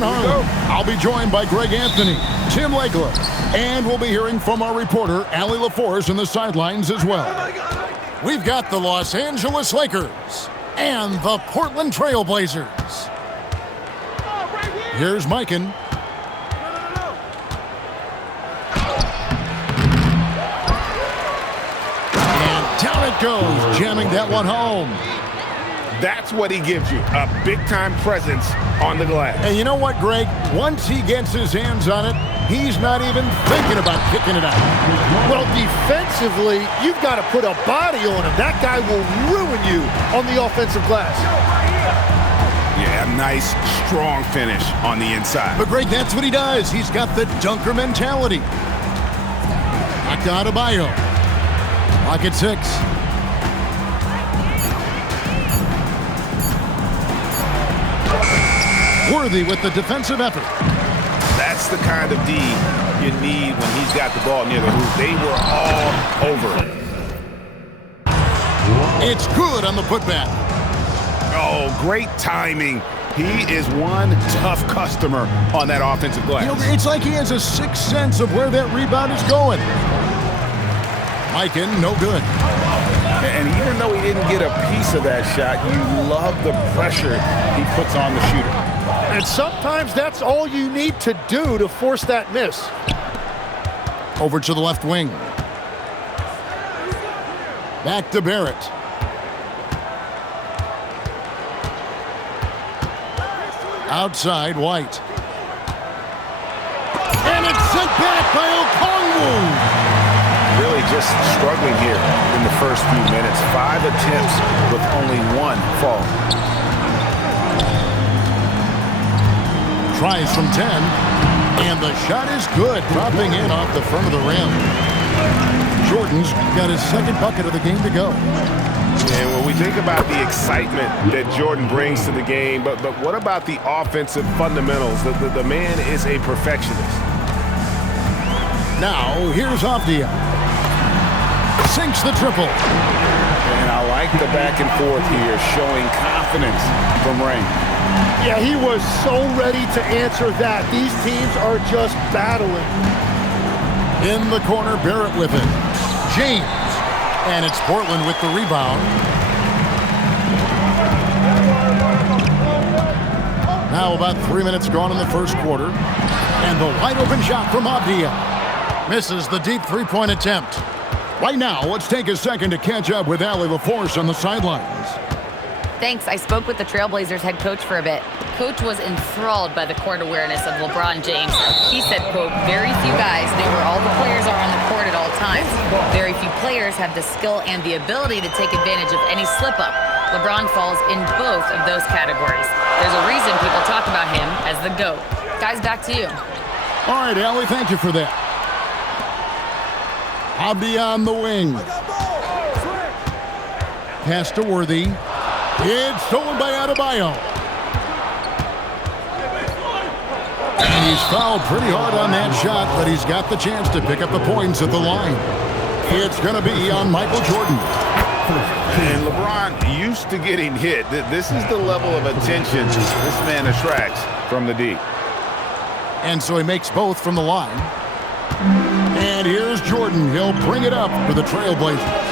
Harlan. I'll be joined by Greg Anthony, Tim Legler, and we'll be hearing from our reporter, Allie LaForce, in the sidelines as well. We've got the Los Angeles Lakers and the Portland Trail Blazers. Here's Mikan. And down it goes, jamming that one home. That's what he gives you, a big-time presence on the glass. And you know what, Greg? Once he gets his hands on it, he's not even thinking about kicking it out. Well, defensively, you've got to put a body on him. That guy will ruin you on the offensive glass. Yeah, nice, strong finish on the inside. But, Greg, that's what he does. He's got the dunker mentality. Back to Adebayo. Lock at 6. Worthy with the defensive effort. That's the kind of D you need when he's got the ball near the hoop. They were all over it. It's good on the putback. Oh, great timing. He is one tough customer on that offensive glass. You know, it's like he has a sixth sense of where that rebound is going. Mikan, no good. And even though he didn't get a piece of that shot, you love the pressure he puts on the shooter. And sometimes that's all you need to do to force that miss. Over to the left wing. Back to Barrett. Outside, White. And it's sent back by Okongwu. Really just struggling here in the first few minutes. 5 attempts with only 1 fall. Tries from 10, and the shot is good, dropping in off the front of the rim. Jordan's got his second bucket of the game to go. And when we think about the excitement that Jordan brings to the game, but what about the offensive fundamentals? The man is a perfectionist. Now, here's Avdia. Sinks the triple. And I like the back and forth here, showing confidence from Rain. Yeah, he was so ready to answer that. These teams are just battling. In the corner, Barrett with it. James. And it's Portland with the rebound. Now about 3 minutes gone in the first quarter. And the wide open shot from Avdia. Misses the deep three-point attempt. Right now, let's take a second to catch up with Allie LaForce on the sidelines. Thanks. I spoke with the Trailblazers head coach for a bit. Coach was enthralled by the court awareness of LeBron James. He said, quote, very few guys know where all the players are on the court at all times. Very few players have the skill and the ability to take advantage of any slip-up. LeBron falls in both of those categories. There's a reason people talk about him as the GOAT. Guys, back to you. All right, Allie, thank you for that. Avdia on the wing. Pass to Worthy. It's stolen by Adebayo. And he's fouled pretty hard on that shot, but he's got the chance to pick up the points at the line. It's going to be on Michael Jordan. And LeBron used to getting hit. This is the level of attention this man attracts from the D. And so he makes both from the line. And here's Jordan. He'll bring it up for the Trailblazers.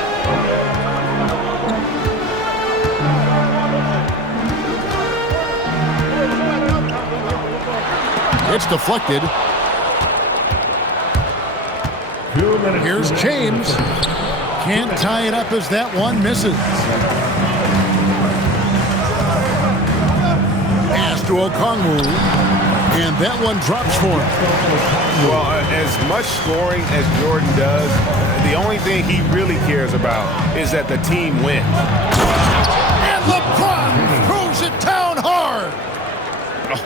It's deflected. Here's James. Can't tie it up as that one misses. Pass to Okongwu. And that one drops for him. Well, as much scoring as Jordan does, the only thing he really cares about is that the team wins. And LeBron throws it down hard.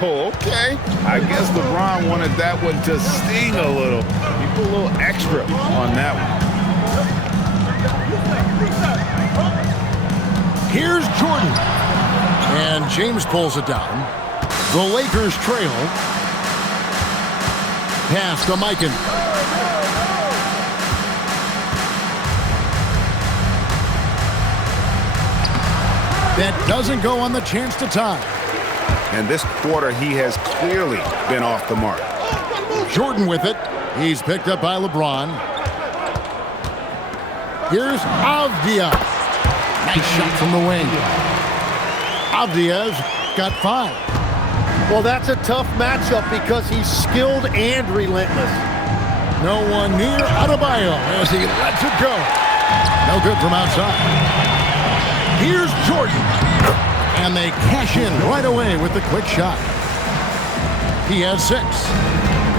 Oh, okay. I guess LeBron wanted that one to sting a little. He put a little extra on that one. Here's Jordan. And James pulls it down. The Lakers trail. Pass to Mikan. That doesn't go on the chance to tie. And this quarter, he has clearly been off the mark. Jordan with it. He's picked up by LeBron. Here's Avdia. Nice shot from the wing. Avdia's got 5. Well, that's a tough matchup because he's skilled and relentless. No one near Adebayo as he lets it go. No good from outside. Here's Jordan. And they cash in right away with the quick shot. He has 6.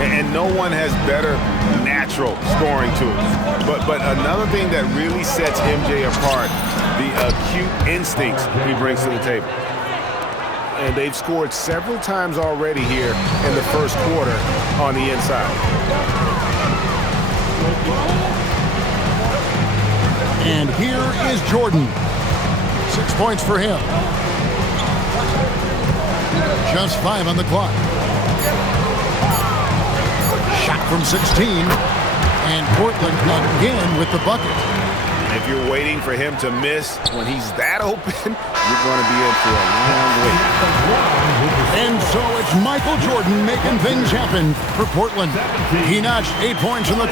And no one has better natural scoring tools. But another thing that really sets MJ apart, the acute instincts he brings to the table. And they've scored several times already here in the first quarter on the inside. And here is Jordan. 6 points for him. Just 5 on the clock. Shot from 16. And Portland again with the bucket. If you're waiting for him to miss when he's that open, you're going to be in for a long wait. And so it's Michael Jordan making things happen for Portland. He notched 8 points in the...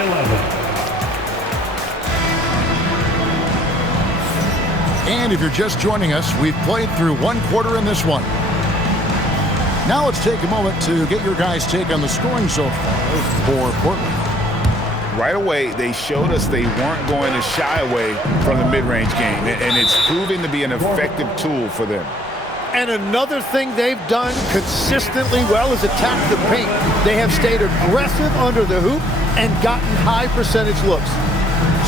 11. And if you're just joining us, we've played through 1 quarter in this one. Now let's take a moment to get your guys' take on the scoring so far for Portland. Right away, they showed us they weren't going to shy away from the mid-range game, and it's proving to be an effective tool for them. And another thing they've done consistently well is attack the paint. They have stayed aggressive under the hoop and gotten high percentage looks.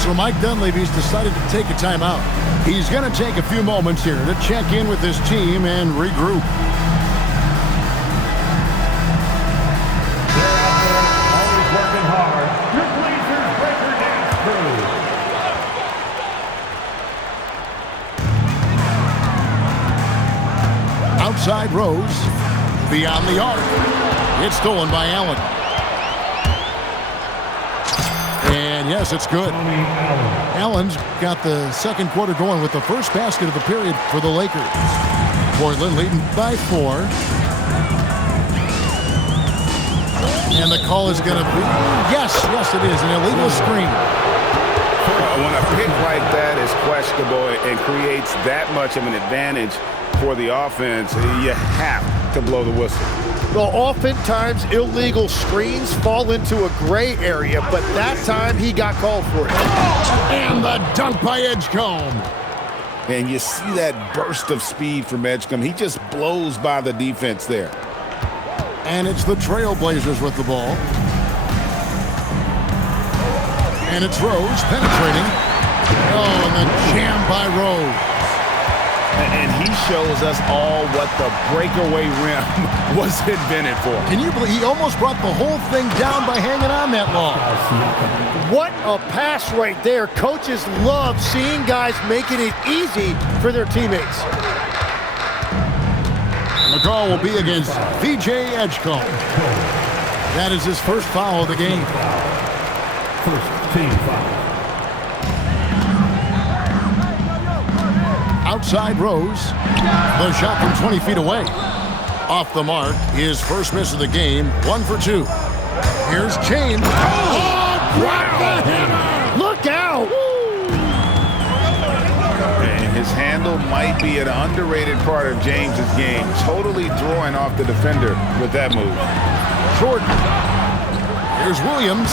So Mike Dunleavy's decided to take a timeout. He's going to take a few moments here to check in with his team and regroup. They're out there always working hard. Your Blazers Breaker Dance Crew. Outside Rose. Beyond the arc. It's stolen by Allen. And yes, it's good. Allen's got the second quarter going with the first basket of the period for the Lakers. Portland leading by 4. And the call is going to be, yes, it is, an illegal screen. When a pick like that is questionable and creates that much of an advantage for the offense, you have to blow the whistle. Well, oftentimes illegal screens fall into a gray area, but that time he got called for it. And the dunk by Edgecombe. And you see that burst of speed from Edgecombe. He just blows by the defense there. And it's the Trailblazers with the ball. And it's Rose penetrating. Oh, and the jam by Rose. And he shows us all what the breakaway rim was invented for. Can you believe he almost brought the whole thing down by hanging on that long? What a pass right there. Coaches love seeing guys making it easy for their teammates. The call will be against VJ Edgecombe. That is his first foul of the game. First team foul. Outside Rose. The shot from 20 feet away. Off the mark. His first miss of the game. 1 for 2. Here's James. Oh, drop the hammer! Look out! And his handle might be an underrated part of James's game. Totally throwing off the defender with that move. Jordan. Here's Williams.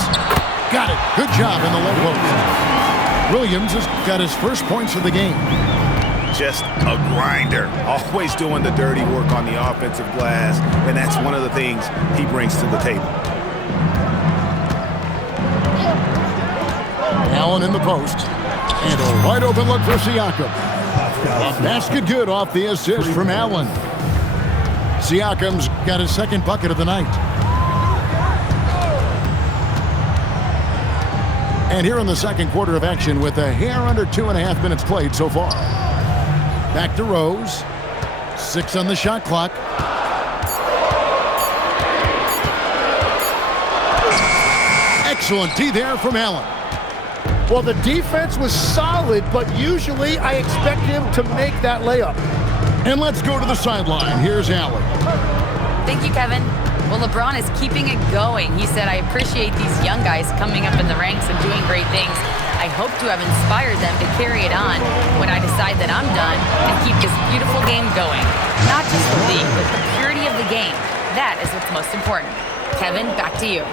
Got it. Good job in the low post. Williams has got his first points of the game. Just a grinder, always doing the dirty work on the offensive glass, and that's one of the things he brings to the table. Allen in the post. And a wide open look for Siakam. A basket good off the assist from Allen. Siakam's got his second bucket of the night. And here in the second quarter of action with a hair under 2.5 minutes played so far. Back to Rose. 6 on the shot clock. Excellent D there from Allen. Well, the defense was solid, but usually I expect him to make that layup. And let's go to the sideline. Here's Allen. Thank you, Kevin. Well, LeBron is keeping it going. He said, I appreciate these young guys coming up in the ranks and doing great things. I hope to have inspired them to carry it on when I decide that I'm done and keep this beautiful game going. Not just the league, but the purity of the game. That is what's most important. Kevin, back to you.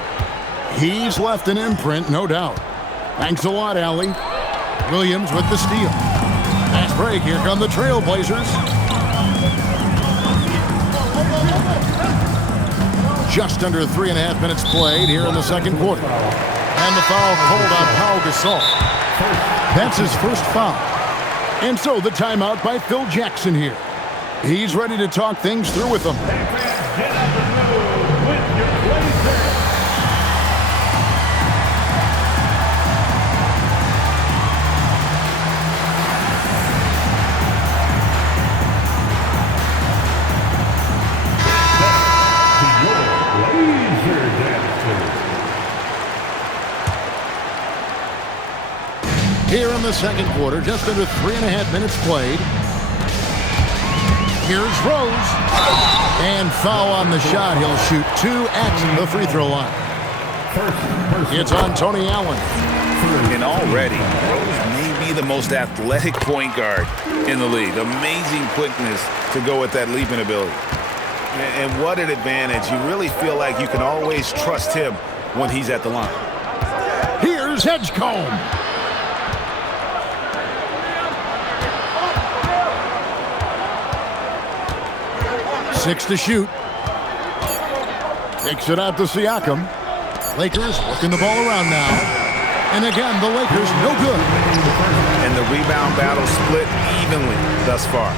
He's left an imprint, no doubt. Thanks a lot, Allie. Williams with the steal. Fast break. Here come the Trailblazers. Just under 3.5 minutes played here in the second quarter. And the foul called on Pau Gasol. That's his first foul. And so the timeout by Phil Jackson here. He's ready to talk things through with them. Get on the move with your Blazers. Here in the second quarter, just under 3.5 minutes played. Here's Rose. And foul on the shot. He'll shoot 2 at the free throw line. It's on Tony Allen. And already, Rose may be the most athletic point guard in the league. Amazing quickness to go with that leaping ability. And what an advantage. You really feel like you can always trust him when he's at the line. Here's Edgecombe. Six to shoot. Takes it out to Siakam. Lakers working the ball around now. And again, the Lakers no good. And the rebound battle split evenly thus far.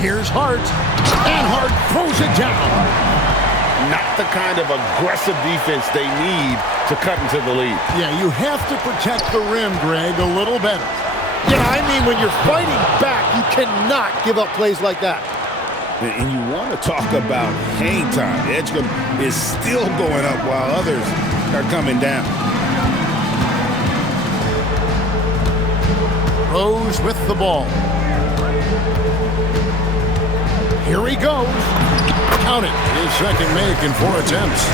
Here's Hart. And Hart throws it down. Not the kind of aggressive defense they need to cut into the lead. Yeah, you have to protect the rim, Greg, a little better. Yeah, I mean, when you're fighting back, you cannot give up plays like that. And you want to talk about hang time. Edgecombe is still going up while others are coming down. Rose with the ball. Here he goes. Count it. His second make in 4 attempts.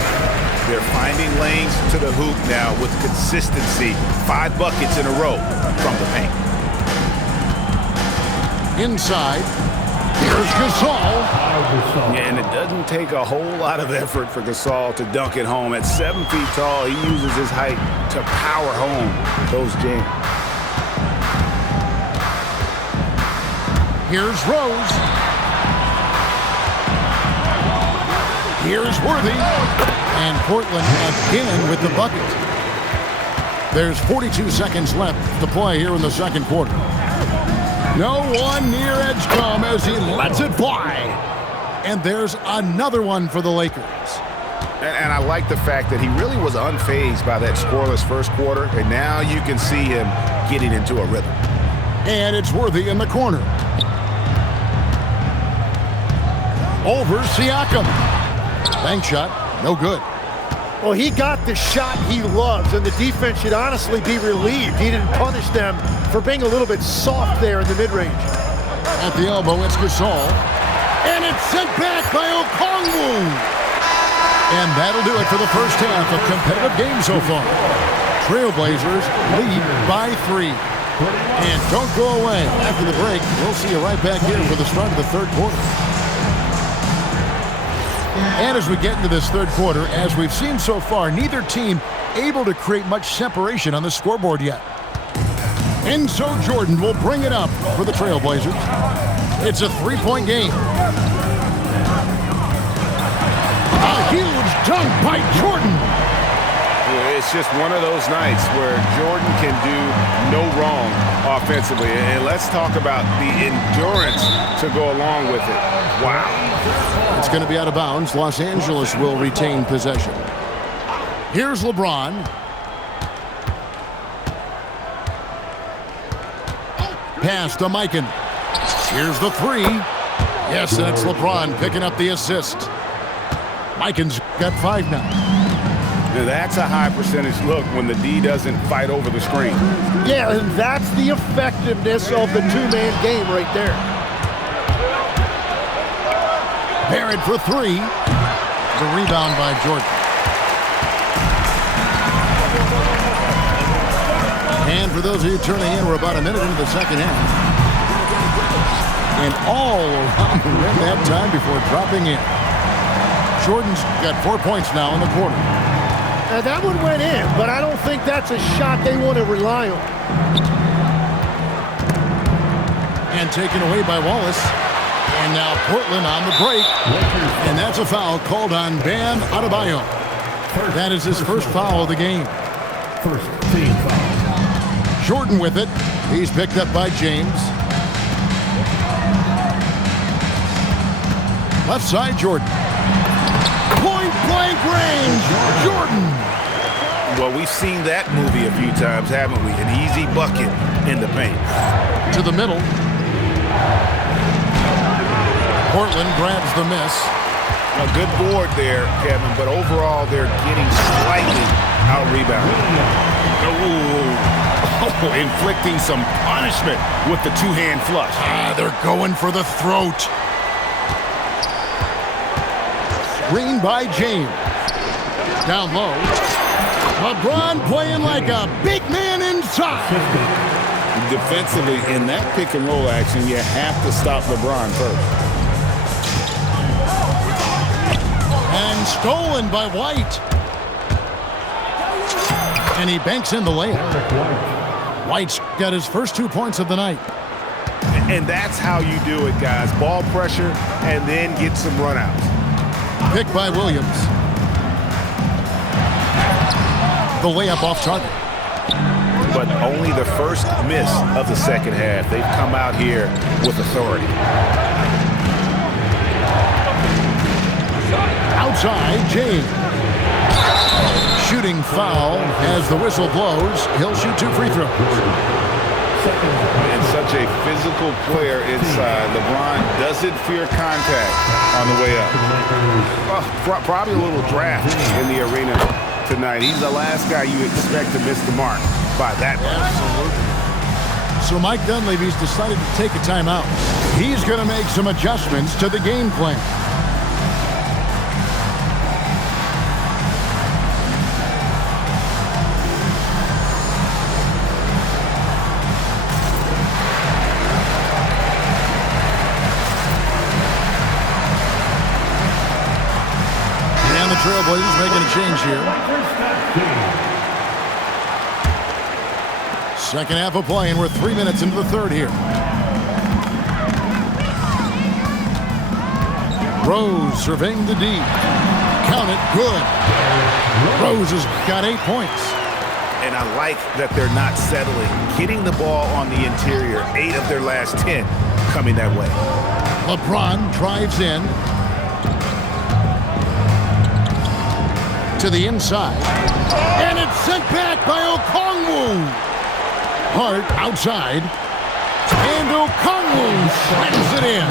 They're finding lanes to the hoop now with consistency. 5 buckets in a row from the paint. Inside. Here's Gasol. Yeah, and it doesn't take a whole lot of effort for Gasol to dunk it home. At 7 feet tall, he uses his height to power home those jams. Here's Rose. Here's Worthy. And Portland again with the bucket. There's 42 seconds left to play here in the second quarter. No one near Edgecombe as he lets it fly. And there's another one for the Lakers. And I like the fact that he really was unfazed by that scoreless first quarter, and now you can see him getting into a rhythm. And it's Worthy in the corner. Over Siakam. Bank shot, no good. Well, he got the shot he loves, and the defense should honestly be relieved. He didn't punish them for being a little bit soft there in the mid-range. At the elbow, it's Gasol. And it's sent back by Okongwu. And that'll do it for the first half of competitive game so far. Trailblazers lead by 3. And don't go away. After the break, we'll see you right back here for the start of the third quarter. And as we get into this third quarter, as we've seen so far, neither team able to create much separation on the scoreboard yet. And so Jordan will bring it up for the Trailblazers. It's a 3-point game. A huge dunk by Jordan. It's just one of those nights where Jordan can do no wrong offensively. And let's talk about the endurance to go along with it. Wow. It's going to be out of bounds. Los Angeles will retain possession. Here's LeBron. Pass to Mikan. Here's the 3. Yes, that's LeBron picking up the assist. Mikan's got 5 now. Now that's a high percentage look when the D doesn't fight over the screen. Yeah, and that's the effectiveness of the two-man game right there. Barrett for three. The rebound by Jordan. And for those of you turning in, we're about a minute into the second half. And all around the rim that time before dropping in. Jordan's got 4 points now in the quarter. Now that one went in, but I don't think that's a shot they want to rely on. And taken away by Wallace. And now Portland on the break. And that's a foul called on Bam Adebayo. That is his first foul of the game. First team foul. Jordan with it. He's picked up by James. Left side, Jordan. Point blank range, Jordan. Well, we've seen that movie a few times, haven't we? An easy bucket in the paint. To the middle. Portland grabs the miss. A good board there, Kevin, but overall they're getting slightly out-rebounded. Inflicting some punishment with the two-hand flush. They're going for the throat. Screen by James. Down low. LeBron playing like a big man inside. Defensively, in that pick and roll action, you have to stop LeBron first. And stolen by White. And he banks in the layup. White's got his first 2 points of the night. And that's how you do it, guys. Ball pressure and then get some runouts. Picked by Williams. The layup off target. But only the first miss of the second half. They've come out here with authority. Outside, James. Shooting foul as the whistle blows. He'll shoot 2 free throws. And such a physical player inside. LeBron doesn't fear contact on the way up. Probably a little draft in the arena tonight. He's the last guy you expect to miss the mark by that much. Absolutely. So Mike Dunleavy's decided to take a timeout. He's going to make some adjustments to the game plan. Trailblazers making a change here. Second half of play, and we're 3 minutes into the third here. Rose surveying the D. Count it, good. Rose has got 8 points. And I like that they're not settling. Getting the ball on the interior, 8 of their last 10 coming that way. LeBron drives in. To the inside. And it's sent back by Okongwu. Hart outside. And Okongwu slams it in.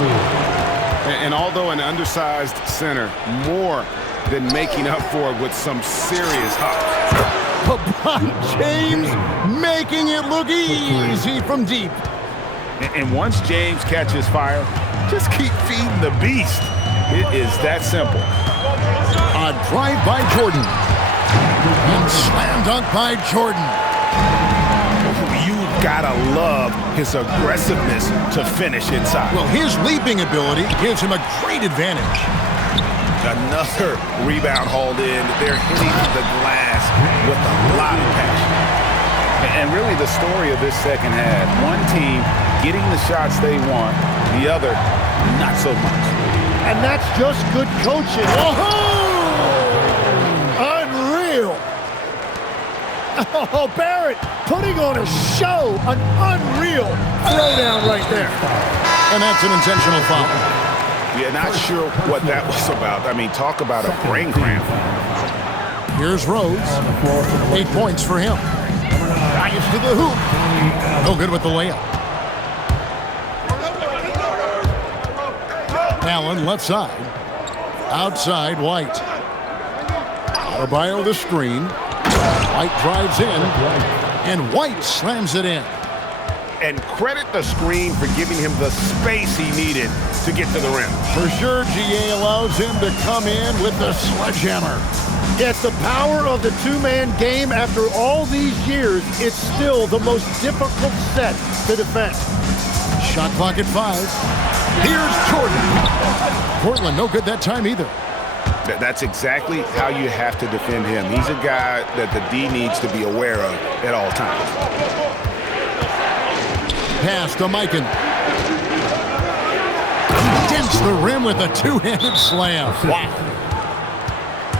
And although an undersized center, more than making up for it with some serious hops. LeBron James making it look easy from deep. And once James catches fire, just keep feeding the beast. It is that simple. A drive by Jordan. And slam dunk by Jordan. You've got to love his aggressiveness to finish inside. Well, his leaping ability gives him a great advantage. Another rebound hauled in. They're hitting the glass with a lot of passion. And really the story of this second half, one team getting the shots they want, the other not so much. And that's just good coaching. Whoa! Unreal. Oh, Barrett putting on a show. An unreal throwdown right there. And that's an intentional foul. Yeah, not sure what that was about. I mean, talk about a brain cramp. Here's Rose. 8 points for him. Gets to the hoop. No good with the layup. Allen left side. Outside, White. Adebayo the screen. White drives in, and White slams it in. And credit the screen for giving him the space he needed to get to the rim. For sure, GA allows him to come in with the sledgehammer. It's the power of the two-man game. After all these years, it's still the most difficult set to defend. Shot clock at 5. Here's Jordan. Portland no good that time either. That's exactly how you have to defend him. He's a guy that the D needs to be aware of at all times. Pass to Mikan. Dents the rim with a two-handed slam. Wow.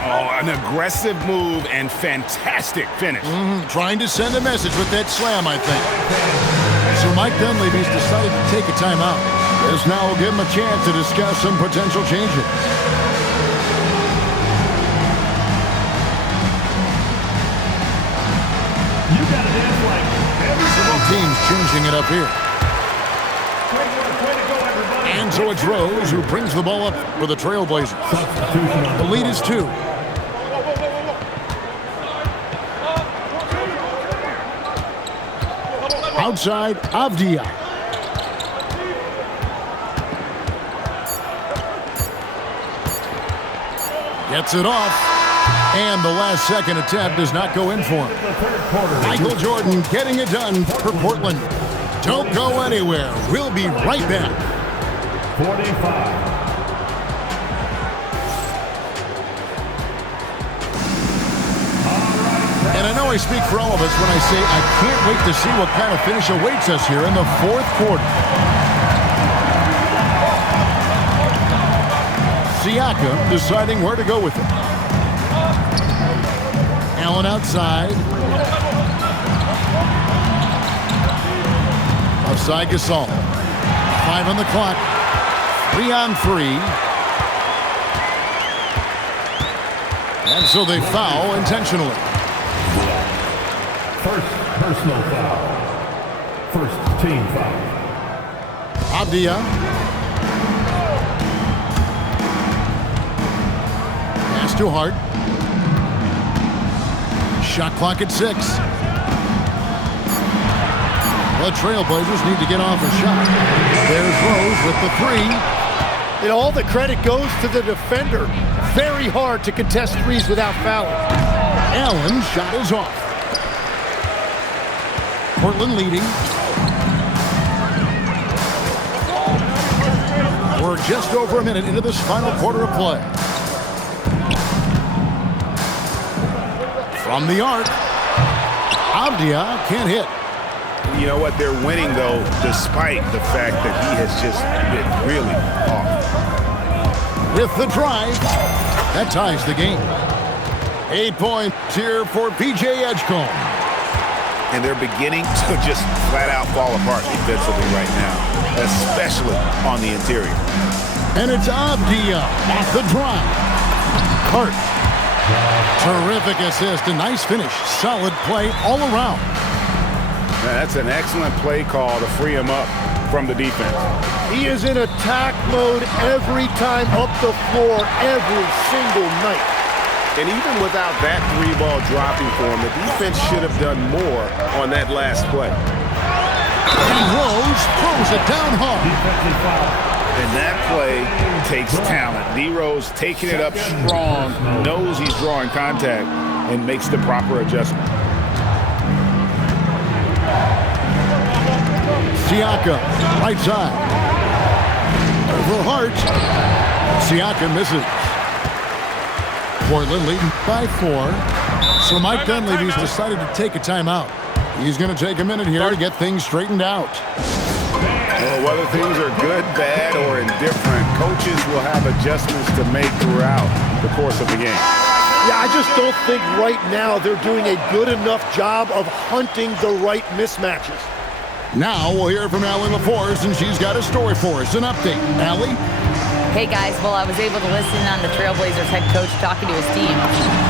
Oh, an aggressive move and fantastic finish. Trying to send a message with that slam, I think. So Mike Dunleavy's decided to take a timeout. This now will give him a chance to discuss some potential changes. You got to dance like Several teams changing it up here. Way to go, everybody. And so it's Rose who brings the ball up for the Trailblazers. Substitution on The lead is 2. Outside, Avdia. Gets it off. And the last second attempt does not go in for him. the third quarter. Michael Jordan getting it done for Portland. Don't go anywhere. We'll be right back. 45. And I know I speak for all of us when I say I can't wait to see what kind of finish awaits us here in the fourth quarter. Siakam deciding where to go with it. Allen outside. Offside Gasol. 5 on the clock. 3 on 3. And so they foul intentionally. First personal foul. First team foul. Avdia. Pass to Hart. Shot clock at 6. The Trailblazers need to get off a shot. There's Rose with the 3. And all the credit goes to the defender. Very hard to contest threes without fouling. Allen's shot is off. Portland leading. We're just over a minute into this final quarter of play. From the arc, Avdia can't hit. You know what? They're winning, though, despite the fact that he has just been really off. With the drive, that ties the game. 8 points here for PJ Edgecombe. And they're beginning to just flat out fall apart defensively right now, especially on the interior. And it's Avdia off the drive. Hart. Terrific assist, a nice finish. Solid play all around. That's an excellent play call to free him up from the defense. He is in attack mode every time up the floor, every single night. And even without that 3-ball dropping for him, the defense should have done more on that last play. And Rose throws it down hard. Defensive foul. And that play takes talent. D. Rose taking it up strong, knows he's drawing contact, and makes the proper adjustment. Siakam, right side. Over Hart. Siakam misses. Portland leading by 4. So Mike Dunleavy's decided to take a timeout. He's going to take a minute here to get things straightened out. Well, whether things are good, bad, or indifferent, coaches will have adjustments to make throughout the course of the game. Yeah, I just don't think right now they're doing a good enough job of hunting the right mismatches. Now we'll hear from Allie LaForce, and she's got a story for us. An update. Allie? Hey guys, well, I was able to listen on the Trailblazers head coach talking to his team.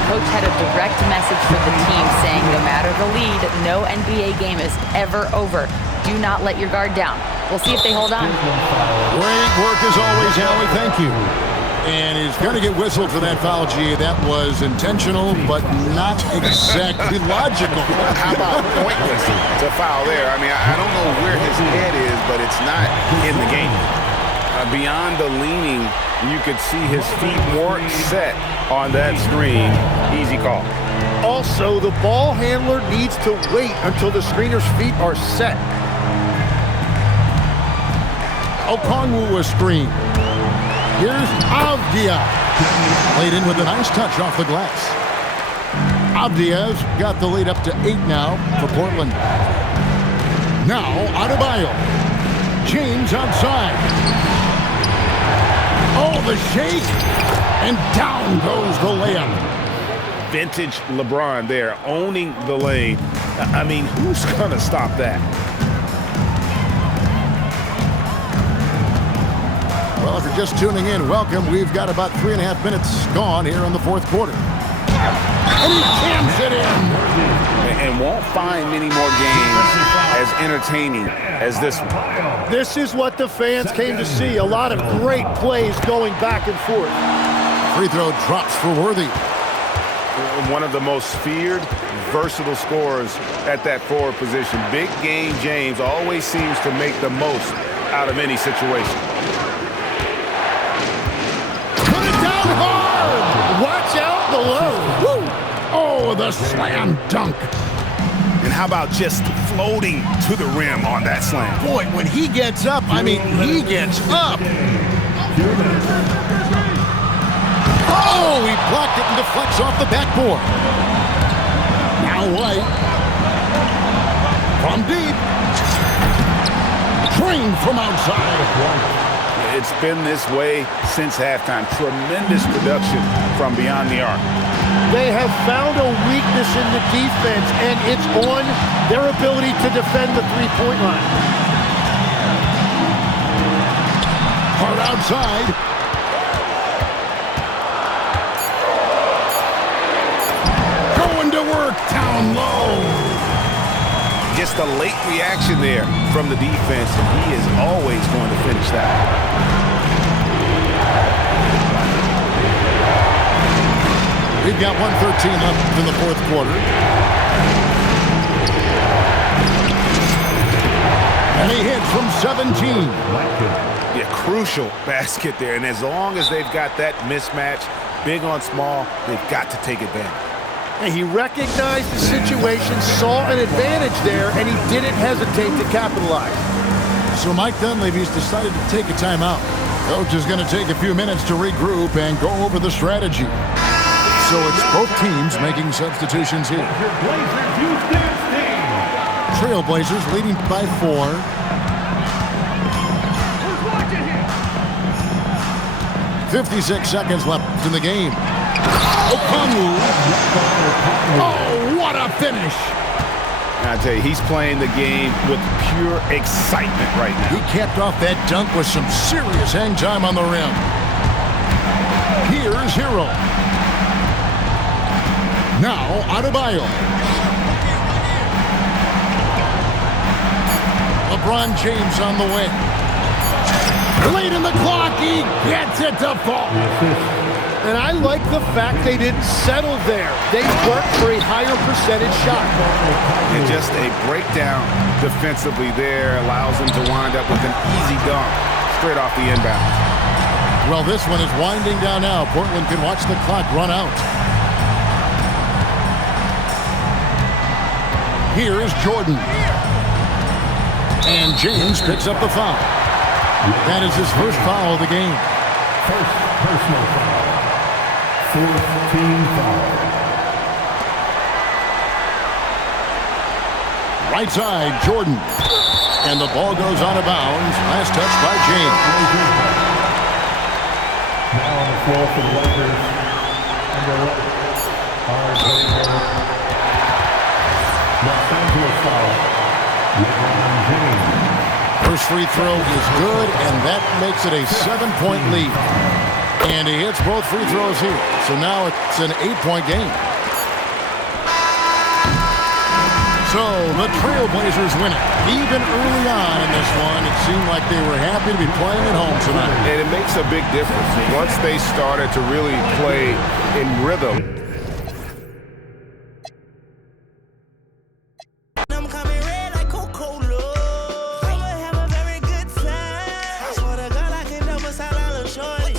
Coach had a direct message for the team saying no matter the lead, no NBA game is ever over. Do not let your guard down. We'll see if they hold on. Great work as always, Allie. Thank you. And he's going to get whistled for that foul, G. That was intentional, but not exactly logical. How about pointless to foul there? I mean, I don't know where his head is, but it's not in the game. Beyond the leaning, you could see his feet weren't set on that screen. Easy call. Also, the ball handler needs to wait until the screener's feet are set. Okongwu a screen. Here's Avdia. Played in with a nice touch off the glass. Avdia's got the lead up to 8 now for Portland. Now, Adebayo. James outside. Oh, the shake. And down goes the layup. Vintage LeBron there, owning the lane. I mean, who's going to stop that? Well, if you're just tuning in, welcome. We've got about 3.5 minutes gone here in the fourth quarter. And he jams it in. And won't find many more games as entertaining as this one. This is what the fans came to see. A lot of great plays going back and forth. Free throw drops for Worthy. One of the most feared, versatile scorers at that forward position. Big game James always seems to make the most out of any situation. Put it down hard! Watch out below. Woo! Oh, the slam dunk. And how about just floating to the rim on that slam? Boy, when he gets up, I mean, he gets up. Oh, he blocked it and deflects off the backboard. Now White. From deep. Trained from outside. It's been this way since halftime. Tremendous production from beyond the arc. They have found a weakness in the defense, and it's on their ability to defend the three-point line. Hard outside. Going to work down low. Just a late reaction there from the defense, and he is always going to finish that. We've got 1:13 left in the fourth quarter. And he hits from 17. Yeah, crucial basket there, and as long as they've got that mismatch, big on small, they've got to take advantage. And he recognized the situation, saw an advantage there, and he didn't hesitate to capitalize. So Mike Dunleavy's decided to take a timeout. Coach is going to take a few minutes to regroup and go over the strategy. So it's both teams making substitutions here. Trailblazers leading by 4. .56 seconds left in the game. Okongwu. Oh, what a finish. I tell you, he's playing the game with pure excitement right now. He capped off that dunk with some serious hang time on the rim. Here's Hero. Now, Adebayo. LeBron James on the way. Late in the clock, he gets it to fall. And I like the fact they didn't settle there. They worked for a higher percentage shot. And just a breakdown defensively there allows them to wind up with an easy dunk straight off the inbound. Well, this one is winding down now. Portland can watch the clock run out. Here is Jordan. And James picks up the foul. That is his first foul of the game. First personal foul. Fourth team foul. Right side, Jordan. And the ball goes out of bounds. Last touch by James. Now on the floor for the Lakers. Number 11. Los Angeles foul. LeBron James. First free throw is good, and that makes it a 7-point lead. And he hits both free throws here. So now it's an 8-point game. So the Trailblazers win it. Even early on in this one, it seemed like they were happy to be playing at home tonight. And it makes a big difference. Once they started to really play in rhythm,